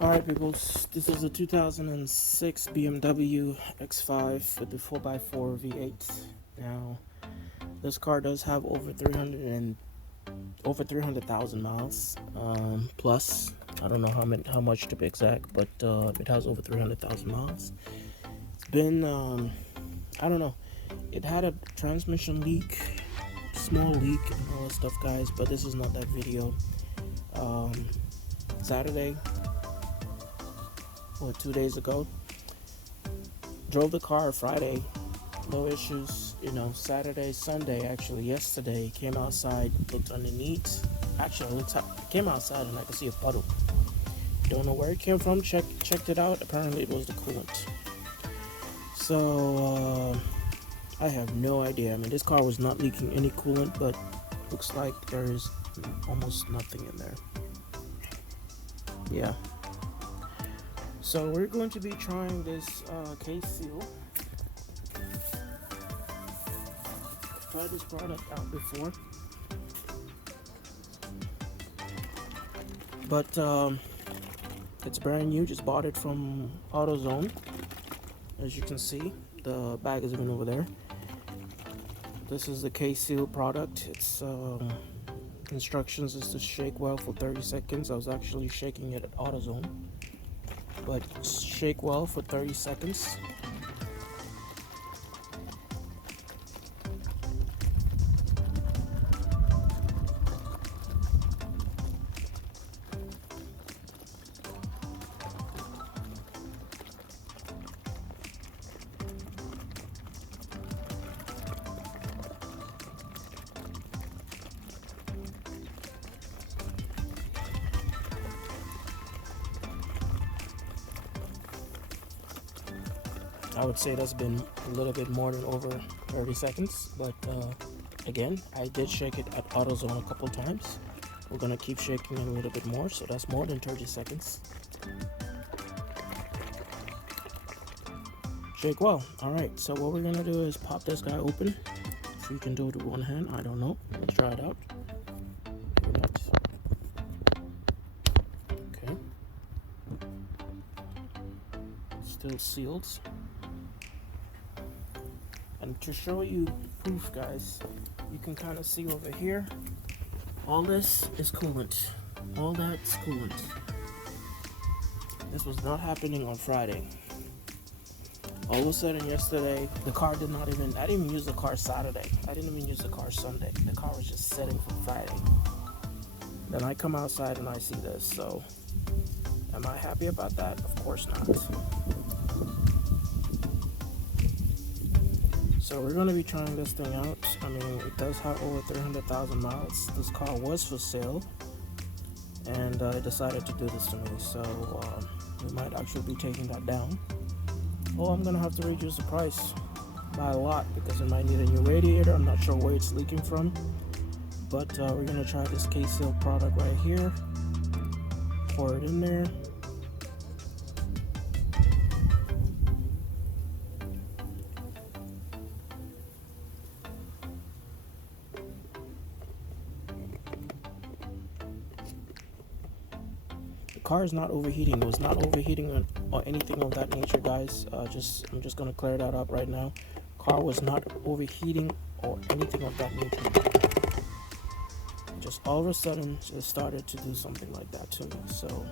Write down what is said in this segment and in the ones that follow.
Alright people, this is a 2006 BMW X5 with the 4x4 V8. Now, this car does have over 300,000 miles plus. I don't know how much to be exact, but it has over 300,000 miles. It's been I don't know. It had a transmission leak, small leak, and all that stuff, guys. But this is not that video. Saturday, or 2 days ago, drove the car Friday, no issues. Saturday, Sunday, actually yesterday, came outside, looked underneath. Actually, came outside and I could see a puddle. Don't know where it came from. Checked it out. Apparently, it was the coolant. So I have no idea. I mean, this car was not leaking any coolant, but looks like there is almost nothing in there. Yeah. So we're going to be trying this case seal. I've tried this product out before, but it's brand new. Just bought it from AutoZone. As you can see, the bag is even over there. This is the case seal product. Its instructions is to shake well for 30 seconds. I was actually shaking it at AutoZone, but shake well for 30 seconds. I would say that's been a little bit more than over 30 seconds, but again, I did shake it at AutoZone a couple times. We're gonna keep shaking it a little bit more, so that's more than 30 seconds. Shake well. Alright, so what we're gonna do is pop this guy open. If you can do it with one hand, I don't know. Let's try it out. Okay. Still sealed. And to show you proof, guys, you can kind of see over here, all this is coolant. All that's coolant. This was not happening on Friday. All of a sudden yesterday, the car I didn't even use the car Saturday. I didn't even use the car Sunday. The car was just sitting for Friday. Then I come outside and I see this, so am I happy about that? Of course not. So we're going to be trying this thing out. I mean, it does have over 300,000 miles. This car was for sale, and I decided to do this to me. So we might actually be taking that down. Oh, I'm going to have to reduce the price by a lot because it might need a new radiator. I'm not sure where it's leaking from. But we're going to try this case seal product right here. Pour it in there. Car is not overheating. It was not overheating or anything of that nature, guys. I'm just gonna clear that up right now. Car was not overheating or anything of that nature. Just all of a sudden it started to do something like that to me. So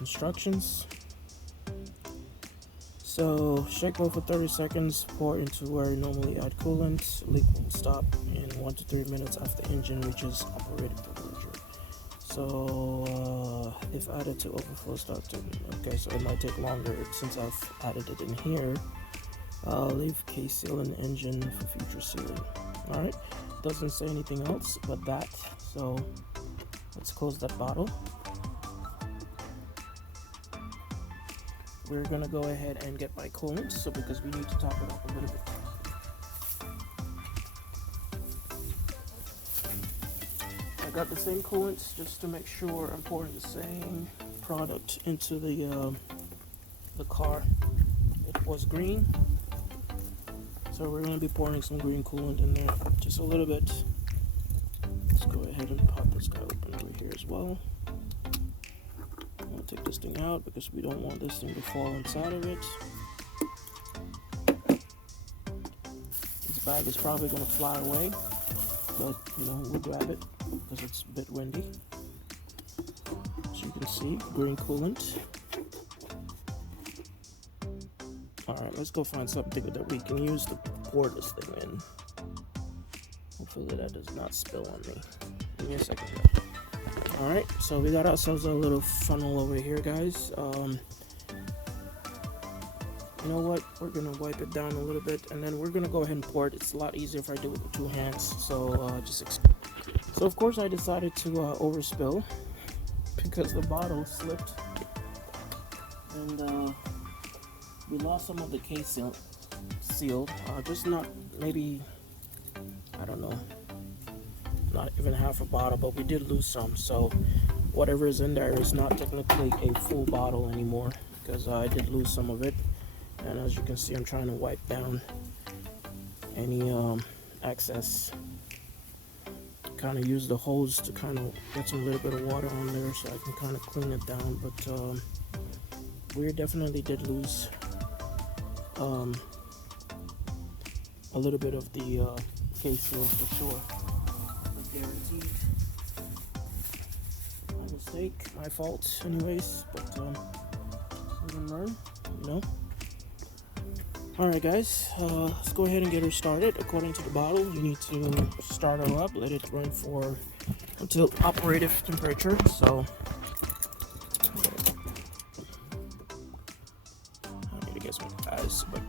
instructions. So shake well for 30 seconds, pour into where you normally add coolant. Leak will stop in 1 to 3 minutes after engine reaches operating temperature. So if added to overflow start to, okay, so it might take longer since I've added it in here. Leave case seal in the engine for future sealing. Alright, doesn't say anything else but that, so let's close that bottle. We're gonna go ahead and get my coolant, so because we need to top it up a little bit. I got the same coolant just to make sure I'm pouring the same product into the car. It was green, so we're going to be pouring some green coolant in there, just a little bit. Let's go ahead and pop this guy open over here as well. take this thing out because we don't want this thing to fall inside of it. This bag is probably going to fly away, but you know, we'll grab it because it's a bit windy. As you can see, green coolant. Alright, let's go find something that we can use to pour this thing in. Hopefully that does not spill on me. Give me a second. Alright, so we got ourselves a little funnel over here, guys. You know what? We're gonna wipe it down a little bit, and then we're gonna go ahead and pour it. It's a lot easier if I do it with 2 hands. So so of course I decided to overspill because the bottle slipped, and we lost some of the case seal. Just not, maybe, I don't know, not even half a bottle, but we did lose some. So whatever is in there is not technically a full bottle anymore because I did lose some of it. And as you can see, I'm trying to wipe down any excess. Kind of use the hose to kind of get some little bit of water on there so I can kind of clean it down. But we definitely did lose a little bit of the case seal for sure. Guaranteed. My mistake, my fault anyways, but we can learn, you know. Alright guys, let's go ahead and get her started. According to the bottle, you need to start her up, let it run until operative temperature. So I need to get some guys, but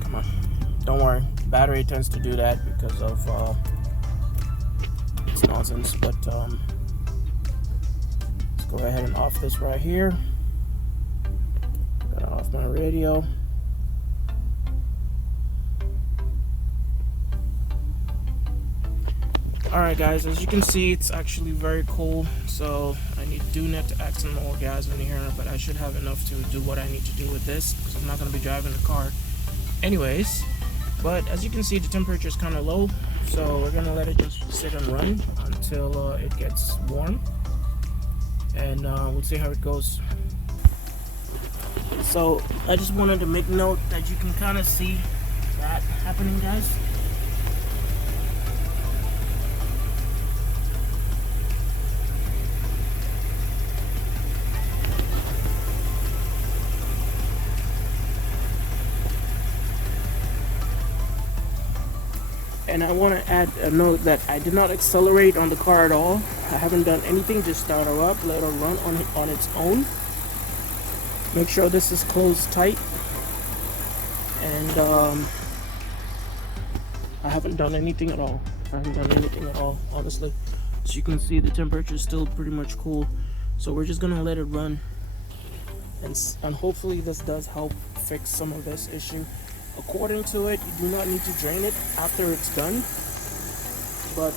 come on, don't worry. Battery tends to do that because of it's nonsense. But let's go ahead and off this right here. Got off my radio. Alright guys, as you can see, it's actually very cool, so I do need to add some more gas in here, but I should have enough to do what I need to do with this because I'm not going to be driving the car anyways. But as you can see, the temperature is kind of low, so we're going to let it just sit and run until it gets warm, and we'll see how it goes. So I just wanted to make note that you can kind of see that happening, guys. And I want to add a note that I did not accelerate on the car at all. I haven't done anything, just start her up, let her run on its own. Make sure this is closed tight. And I haven't done anything at all. Honestly. As you can see, the temperature is still pretty much cool. So we're just going to let it run. And hopefully this does help fix some of this issue. According to it, you do not need to drain it after it's done, but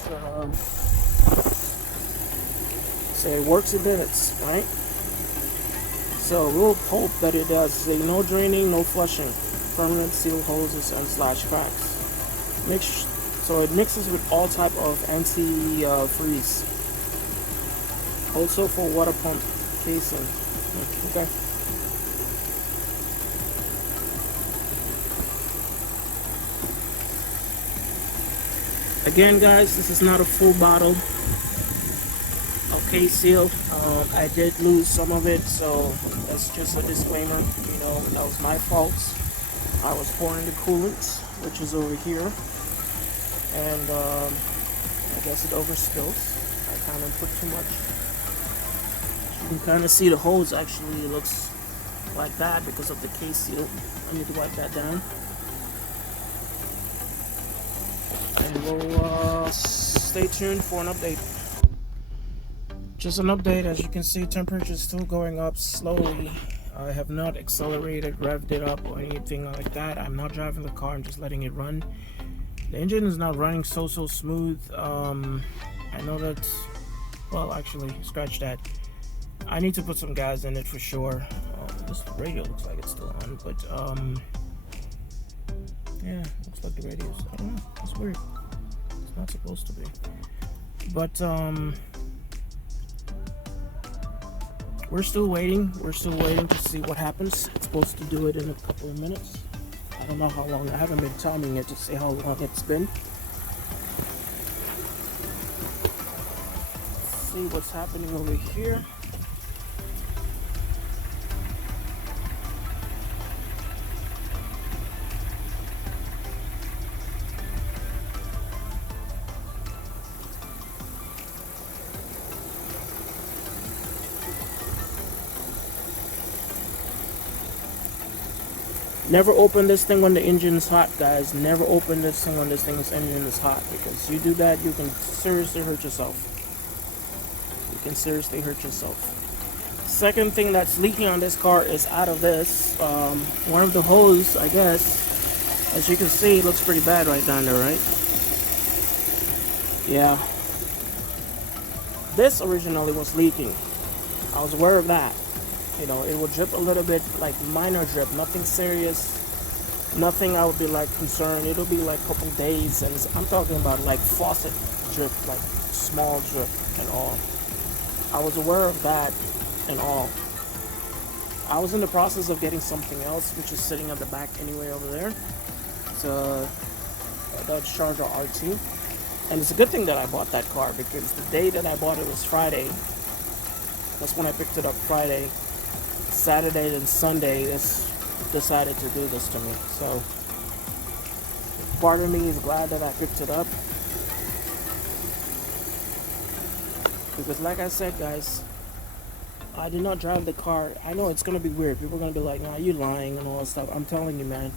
so it works in minutes, right? So we'll hope that it does. Say no draining, no flushing, permanent seal hoses and slash cracks. So it mixes with all type of anti-freeze. Also for water pump casing. Okay. Again, guys, this is not a full bottle of case seal. I did lose some of it, so that's just a disclaimer. You know, that was my fault. I was pouring the coolant, which is over here, and I guess it overspilled. I kind of put too much. You can kind of see the hose actually looks like that because of the case seal. I need to wipe that down. And we'll stay tuned for an update. Just an update, as you can see, temperature is still going up slowly. I have not accelerated, revved it up or anything like that. I'm not driving the car, I'm just letting it run. The engine is not running so smooth. I know that, well, actually, scratch that. I need to put some gas in it for sure. This radio looks like it's still on, but yeah, looks like the radio's, I don't know, it's weird. It's not supposed to be. But we're still waiting. We're still waiting to see what happens. It's supposed to do it in a couple of minutes. I don't know how long. I haven't been timing it to see how long it's been. Let's see what's happening over here. Never open this thing when the engine's hot, guys. Never open this thing when this thing's engine is hot, because you do that, you can seriously hurt yourself. You can seriously hurt yourself. Second thing that's leaking on this car is out of this. One of the hose, I guess, as you can see, it looks pretty bad right down there, right? Yeah. This originally was leaking. I was aware of that. You know, it would drip a little bit, like minor drip, nothing serious, nothing I would be like concerned. It'll be like a couple days, and I'm talking about like faucet drip, like small drip and all. I was aware of that and all. I was in the process of getting something else, which is sitting at the back anyway over there. It's a Dodge Charger R2, and it's a good thing that I bought that car, because the day that I bought it was Friday. That's when I picked it up, Friday. Saturday and Sunday, this decided to do this to me. So part of me is glad that I picked it up, because like I said, guys, I did not drive the car. I know it's gonna be weird. People are gonna be like, "Nah, you lying," and all that stuff. I'm telling you, man,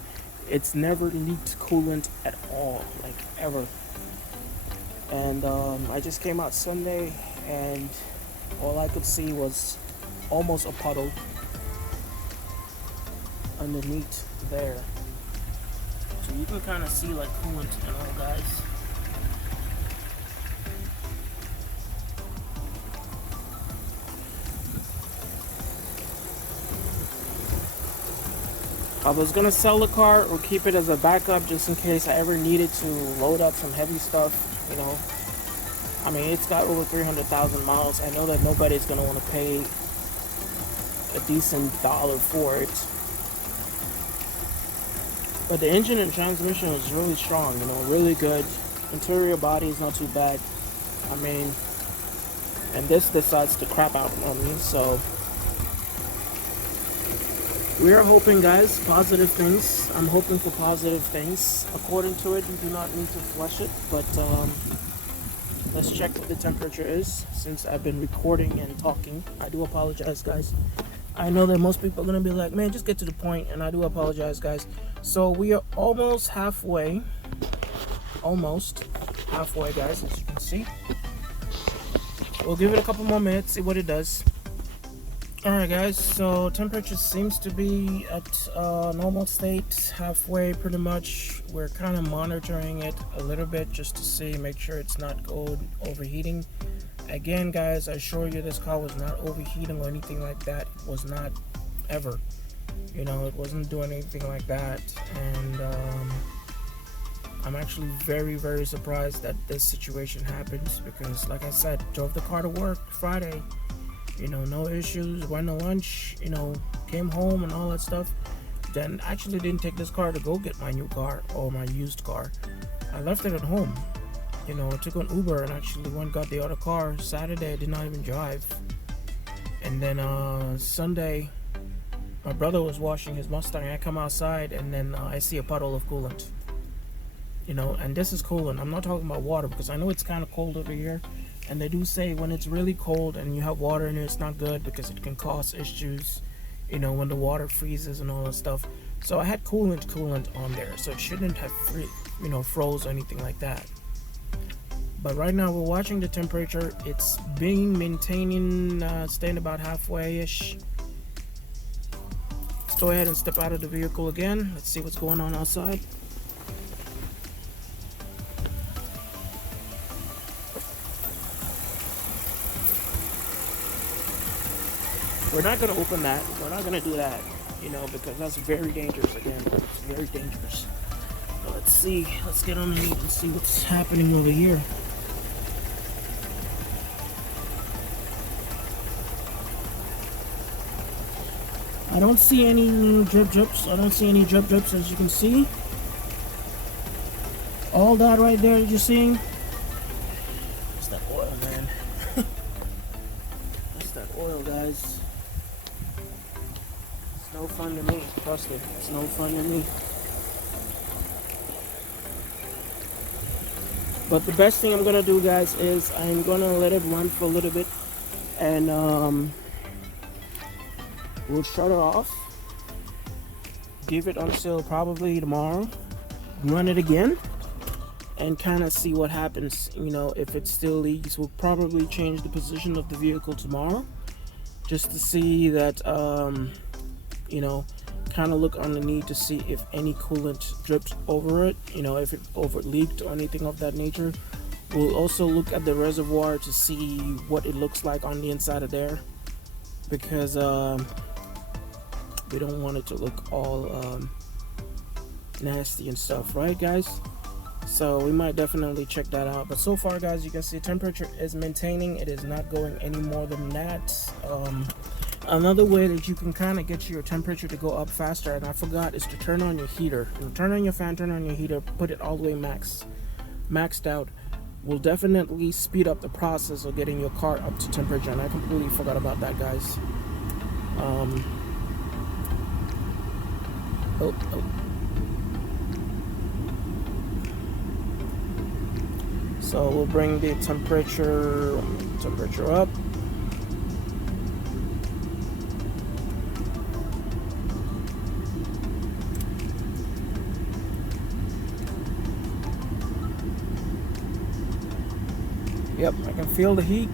it's never leaked coolant at all, like ever. And I just came out Sunday, and all I could see was almost a puddle underneath there. So you can kind of see like coolant and all, guys. I was gonna sell the car or keep it as a backup just in case I ever needed to load up some heavy stuff, you know. I mean, it's got over 300,000 miles. I know that nobody's gonna want to pay a decent dollar for it. But the engine and transmission is really strong, you know, really good. Interior body is not too bad. I mean, and this decides to crap out on me, so we are hoping, guys, positive things. I'm hoping for positive things. According to it, you do not need to flush it, but let's check what the temperature is, since I've been recording and talking. I do apologize, guys. I know that most people are gonna be like, man, just get to the point, and I do apologize, guys. So we are almost halfway, guys, as you can see. We'll give it a couple more minutes, see what it does. Alright, guys, so temperature seems to be at normal state, halfway pretty much. We're kind of monitoring it a little bit just to see, make sure it's not overheating. Again, guys, I assure you this car was not overheating or anything like that. It was not, ever. You know, it wasn't doing anything like that. And I'm actually very, very surprised that this situation happened, because like I said, drove the car to work Friday, you know, no issues, went to lunch, you know, came home and all that stuff. Then actually didn't take this car to go get my new car or my used car. I left it at home. You know, I took an Uber and actually went and got the other car. Saturday I did not even drive. And then Sunday, my brother was washing his Mustang. I come outside and then I see a puddle of coolant. You know, and this is coolant. I'm not talking about water, because I know it's kind of cold over here. And they do say when it's really cold and you have water in it, it's not good, because it can cause issues, you know, when the water freezes and all that stuff. So I had coolant on there, so it shouldn't have froze or anything like that. But right now we're watching the temperature. It's maintaining, staying about halfway-ish. Let's go ahead and step out of the vehicle again. Let's see what's going on outside. We're not going to open that. We're not going to do that, you know, because that's very dangerous. Again, it's very dangerous. But let's see. Let's get underneath and see what's happening over here. I don't see any drips. I don't see any drips, as you can see. All that right there that you're seeing, it's that oil, man. That's that oil, guys. It's no fun to me. Trust me, it's no fun to me. But the best thing I'm gonna do, guys, is I'm gonna let it run for a little bit, and we'll shut it off, give it until probably tomorrow, run it again, and kind of see what happens. You know, if it still leaks, we'll probably change the position of the vehicle tomorrow, just to see that, you know, kind of look underneath to see if any coolant drips over it, you know, if it over leaked or anything of that nature. We'll also look at the reservoir to see what it looks like on the inside of there, because we don't want it to look all nasty and stuff, right, guys? So we might definitely check that out. But so far, guys, you can see temperature is maintaining. It is not going any more than that. Another way that you can kind of get your temperature to go up faster, and I forgot, is to turn on your heater. You know, turn on your fan, turn on your heater, put it all the way maxed out. Will definitely speed up the process of getting your car up to temperature, and I completely forgot about that, guys. So we'll bring the temperature up. Yep, I can feel the heat.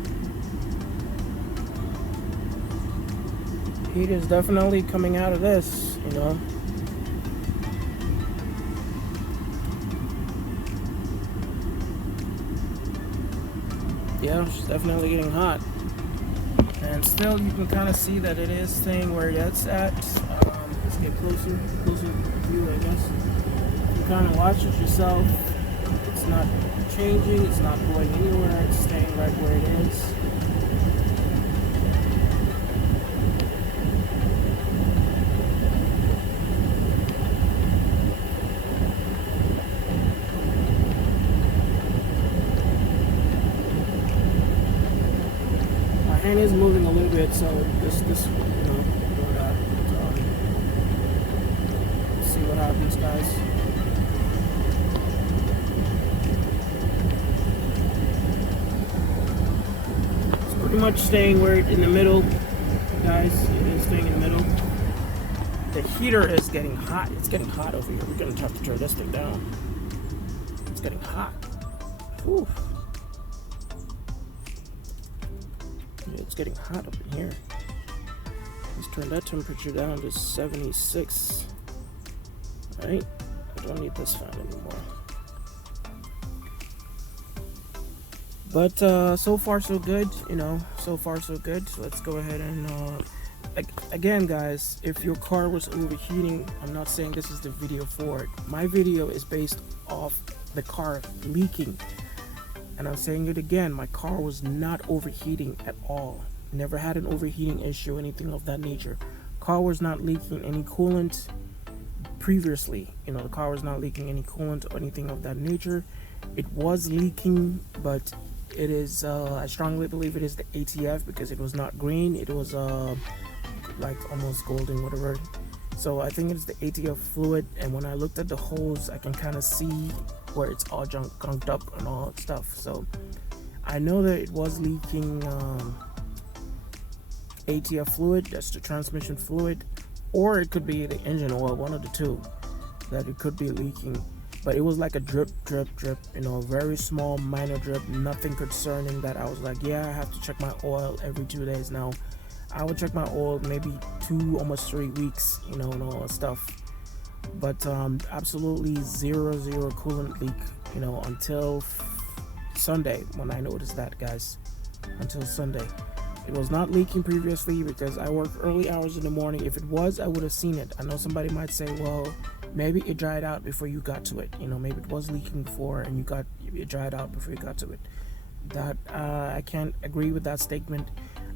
Heat is definitely coming out of this, you know. Yeah, it's definitely getting hot. And still, you can kind of see that it is staying where it's at. Let's get closer view, I guess. You kind of watch it yourself. It's not changing, it's not going anywhere, it's staying right where it is. My hand is moving a little bit, so this you know, let's see what happens, guys. Pretty much staying where in the middle, guys. It is staying in the middle. The heater is getting hot. It's getting hot over here. We're gonna have to turn this thing down. It's getting hot. Whew. Yeah, it's getting hot up in here. Let's turn that temperature down to 76. All right. I don't need this fan anymore. But so far so good, you know, so far so good. So let's go ahead and again, guys, if your car was overheating, I'm not saying this is the video for it. My video is based off the car leaking, and I'm saying it again, my car was not overheating at all. Never had an overheating issue, anything of that nature. Car was not leaking any coolant previously. You know, the car was not leaking any coolant or anything of that nature. It was leaking, but it is I strongly believe it is the ATF, because it was not green, it was like almost golden, whatever. So I think it's the ATF fluid, and when I looked at the hose, I can kind of see where it's all gunked up and all that stuff. So I know that it was leaking ATF fluid, that's the transmission fluid, or it could be the engine oil, one of the two that it could be leaking. But it was like a drip, you know, very small, minor drip, nothing concerning that I was like, yeah, I have to check my oil every 2 days now. I would check my oil maybe 2, almost 3 weeks, you know, and all that stuff. But absolutely zero coolant leak, you know, until Sunday when I noticed that, guys. Until Sunday. It was not leaking previously because I work early hours in the morning. If it was, I would have seen it. I know somebody might say, well, maybe it dried out before you got to it. You know, maybe it was leaking before and it dried out before you got to it. That I can't agree with that statement.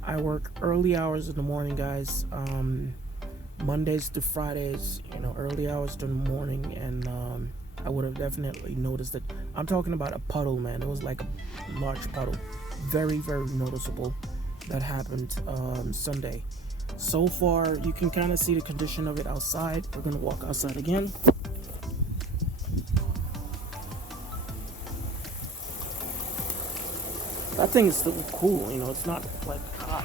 I work early hours in the morning, guys. Mondays to Fridays, early hours during the morning, and I would have definitely noticed it. I'm talking about a puddle, man. It was like a large puddle, very, very noticeable. That happened Sunday. So far, you can kind of see the condition of it outside. We're gonna walk outside again. That thing is still cool, it's not like hot.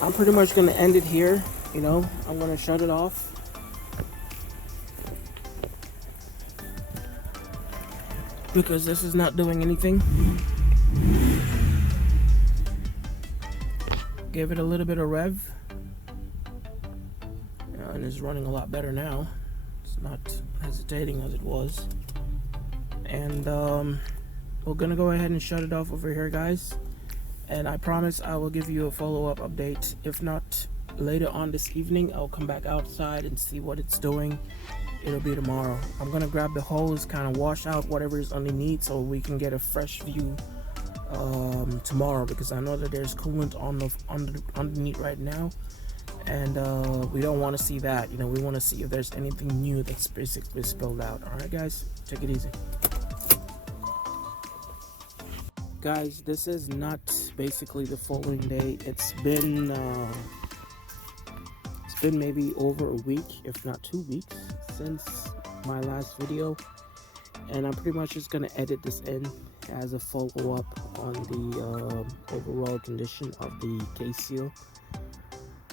I'm pretty much gonna end it here, I'm gonna shut it off. Because this is not doing anything. Give it a little bit of rev. And it's running a lot better now. It's not hesitating as it was. And we're gonna go ahead and shut it off over here, guys. And I promise I will give you a follow-up update. If not later on this evening, I'll come back outside and see what it's doing. It'll be tomorrow. I'm gonna grab the hose, kind of wash out whatever is underneath so we can get a fresh view tomorrow, because I know that there's coolant underneath right now, and we don't want to see that. We want to see if there's anything new that's basically spilled out. All right, guys, take it easy. Guys, this is not basically the following day. It's been maybe over a week, if not 2 weeks, since my last video, and I'm pretty much just gonna edit this in as a follow-up on the overall condition of the K-Seal.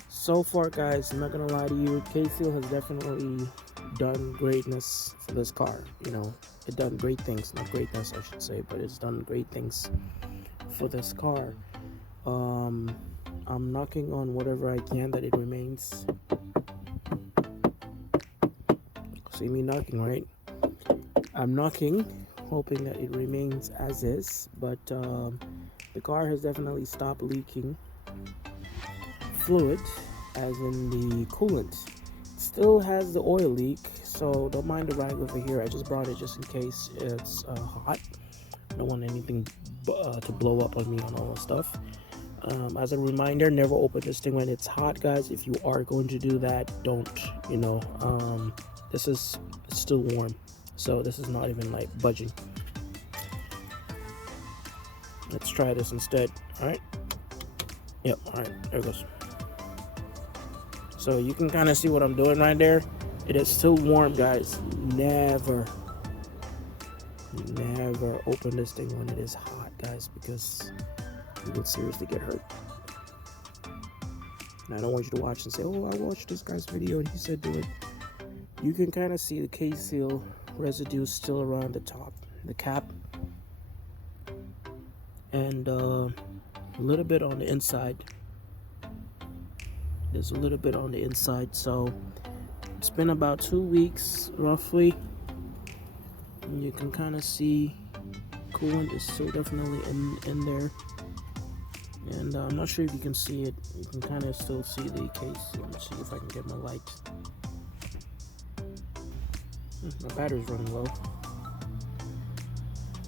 So far, guys, I'm not gonna lie to you, K-Seal has definitely done greatness for this car. It done great things, not greatness I should say, but it's done great things for this car. I'm knocking on whatever I can that it remains. See me knocking, right? I'm knocking, hoping that it remains as is, but the car has definitely stopped leaking fluid, as in the coolant. Still has the oil leak, so don't mind the rag over here. I just brought it just in case it's hot. I don't want anything to blow up on me on all that stuff. As a reminder, never open this thing when it's hot, guys. If you are going to do that, don't. This is still warm, so this is not even like budging. Let's try this instead. All right. Yep. All right. There it goes. So you can kind of see what I'm doing right there. It is still warm, guys. Never open this thing when it is hot, guys, because you would seriously get hurt. And I don't want you to watch and say, oh, I watched this guy's video and he said do it. You can kind of see the K-Seal residue still around the top, the cap, and a little bit on the inside. There's a little bit on the inside. So it's been about 2 weeks roughly, and you can kind of see coolant is still definitely in there. And I'm not sure if you can see it. You can kind of still see the case. Let me see if I can get my light. My battery's running low.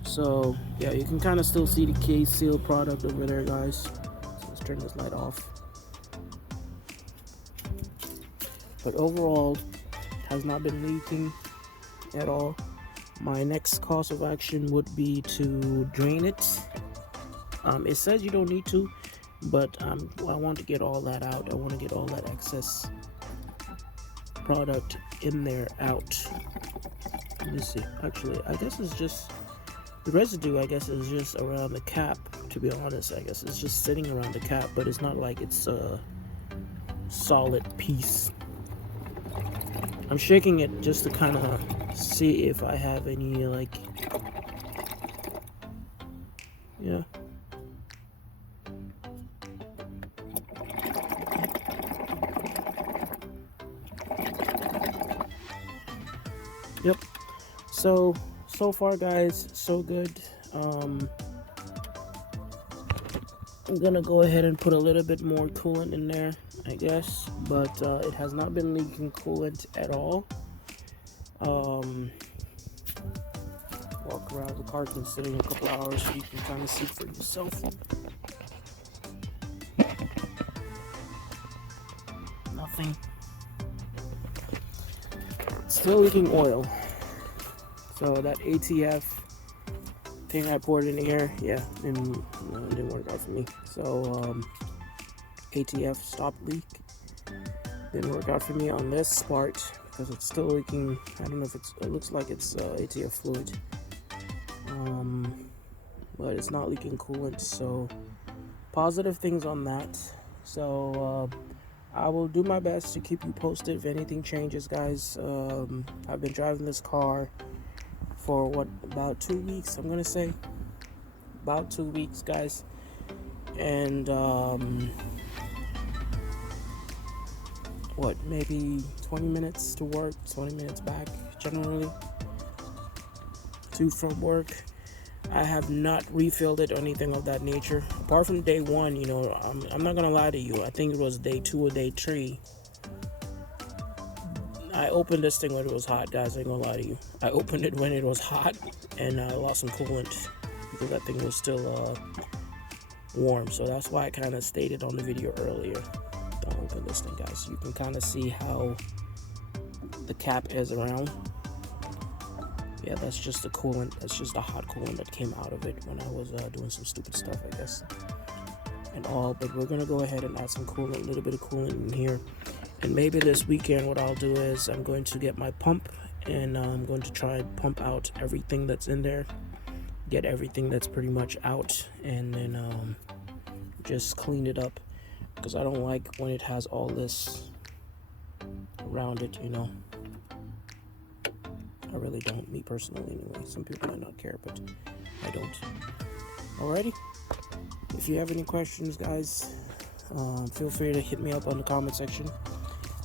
So yeah, you can kind of still see the K-Seal product over there, guys. So let's turn this light off. But overall, has not been leaking at all. My next course of action would be to drain it. It says you don't need to, but I want to get all that out. I want to get all that excess product in there out. Let me see. Actually, I guess it's just the residue. I guess is just around the cap. To be honest, I guess it's just sitting around the cap, but it's not like it's a solid piece. I'm shaking it just to kind of see if I have any like, yeah. Yep. So far, guys, so good. I'm gonna go ahead and put a little bit more coolant in there, I guess, but it has not been leaking coolant at all. Walk around, the car's been sitting a couple hours, so you can kind of see for yourself. Nothing. Still leaking oil. So that ATF thing I poured in here, yeah, it didn't work out for me. So ATF stop leak didn't work out for me on this part because it's still leaking. I don't know if it looks like it's ATF fluid, but it's not leaking coolant. So positive things on that. So I will do my best to keep you posted if anything changes, guys. I've been driving this car for about 2 weeks, I'm gonna say. About 2 weeks, guys. And maybe 20 minutes to work, 20 minutes back, generally, to from work. I have not refilled it or anything of that nature. Apart from day one, you know, I'm not gonna lie to you. I think it was day 2 or day 3. I opened this thing when it was hot, guys. I ain't gonna lie to you. I opened it when it was hot, and I lost some coolant because that thing was still warm. So that's why I kind of stated on the video earlier, don't open this thing, guys. You can kind of see how the cap is around. Yeah, that's just the coolant. That's just the hot coolant that came out of it when I was doing some stupid stuff, I guess, and all. But we're gonna go ahead and add some coolant, a little bit of coolant in here. And maybe this weekend what I'll do is I'm going to get my pump, and I'm going to try and pump out everything that's in there, get everything that's pretty much out, and then just clean it up, because I don't like when it has all this around it, you know. I really don't, me personally anyway. Some people might not care, but I don't. Alrighty, if you have any questions, guys, feel free to hit me up on the comment section.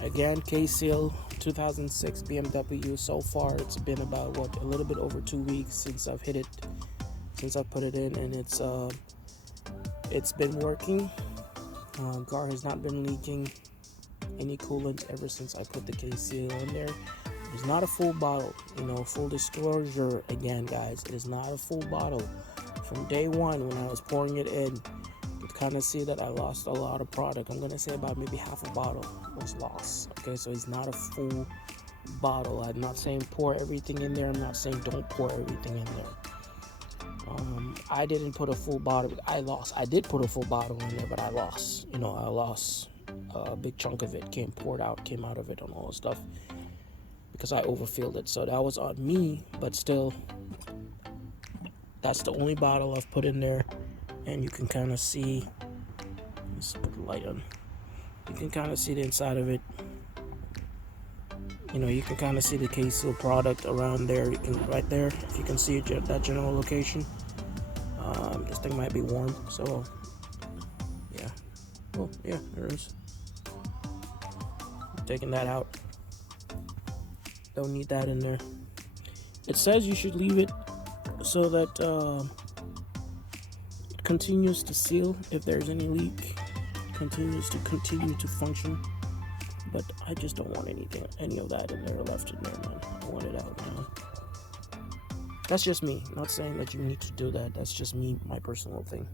Again, K-Seal 2006 BMW. So far it's been about a little bit over 2 weeks since I've hit it, since I put it in, and it's been working. Car has not been leaking any coolant ever since I put the K-Seal in there. It's not a full bottle, you know, full disclosure again, guys. It is not a full bottle. From day one when I was pouring it in, you kind of see that I lost a lot of product. I'm gonna say about maybe half a bottle was lost. Okay, so it's not a full bottle. I'm not saying pour everything in there. I'm not saying don't pour everything in there. I didn't put a full bottle. I did put a full bottle in there, but I lost. You know, I lost a big chunk of it. Came out of it on all the stuff because I overfilled it. So that was on me, but still, that's the only bottle I've put in there. And you can kind of see, let's put the light on, you can kind of see the inside of it. You know, you can kind of see the K-Seal product around there. You can, right there, if you can see it, that general location. This thing might be warm, so yeah. Oh yeah, there it is. Taking that out. Don't need that in there. It says you should leave it so that it continues to seal if there's any leak, continue to function. But I just don't want any of that in there left in there, man. I want it out now. That's just me. I'm not saying that you need to do that. That's just me, my personal thing.